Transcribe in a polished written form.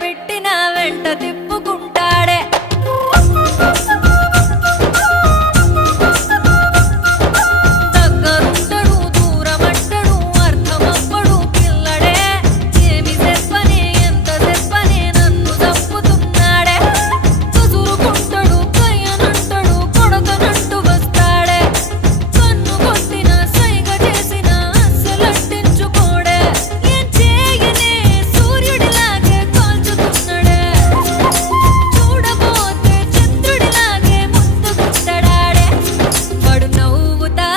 పెట్టిన వెంట తిప్పుకుంటాడే దగ్గరుంటడు దూరమంటడు అర్థమవ్వడు పిల్లడే ఏమి చెప్పనే ఎంత చెప్పనే నన్ను తప్పుతున్నాడే కసురుకుంటడు కయ్యనంటడు కొడకనంటూ వస్తాడే కన్ను కొట్టిన సైగ చేసిన అస్సలంటించుకోడే ఏం చేయనే సూర్యుడిలాగే కాల్చుతున్నాడే చూడబోతే చంద్రుడిలాగే ముద్దుకుంటాడే వాడు నవ్వుతా